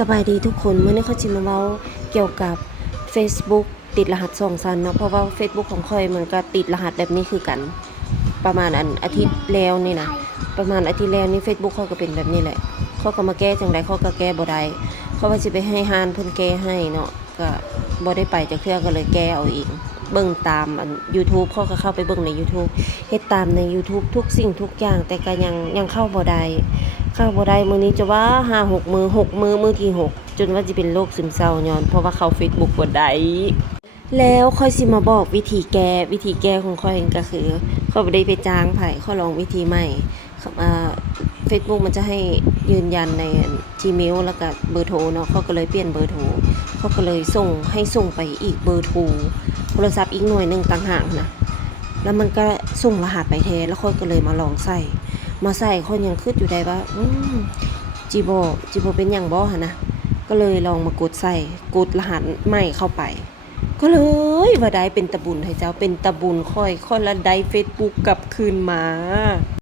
สบายดีทุกคนมื้อนี้เขาจิมาเว้าเกี่ยวกับ Facebook ติดรหัส2ชั้นเนาะเพราะว่า Facebook ของข่อยมันก็ติดรหัสแบบนี้คือกันประมาณอาทิตย์แล้วนี่นะประมาณอาทิตย์แล้วนี่ Facebook เขาก็เป็นแบบนี้แหละเขาก็มาแก้จังได๋เขาก็แก้บ่ได้เขาว่าสิไปให้ห้านเพิ่นแก้ให้เนาะก็บ่ได้ไปจักเทื่อก็เลยแก้เอาเองเบิ่งตามYouTube เขาก็เข้าไปเบิ่งใน YouTube เฮ็ดตามใน YouTube ทุกสิ่งทุกอย่างแต่ก็ยังเข้าบ่ได้มื้อนี้จะว่า5-6 มื้อที่6จนว่าสิเป็นโรคซึมเศร้าย้อนเพราะว่าเข้า Facebook บ่ได้แล้วค่อยสิมาบอกวิธีแก้ของข้อยก็คือข้อยบ่ได้ไปจ้างไผข้อยลองวิธีใหม่Facebook มันจะให้ยืนยันใน Gmail แล้วก็เบอร์โทรเนาะเขาก็เลยเปลี่ยนเบอร์โทรเขาก็เลยส่งไปอีกเบอร์โทรโทรศัพท์อีกหน่วยนึงต่างหากนะแล้วมันก็ส่งรหัสไปแท้แล้วข้อยก็เลยมาลองใส่ข้อยยังคิดอยู่ได้ว่าจิบ่เป็นหยังบ่หั่นนะก็เลยลองมากดรหัสใหม่เข้าไปก็เลยว่าได้เป็นตะบุญให้เจ้าเป็นตะบุญค่อยละได้ Facebook กลับคืนมา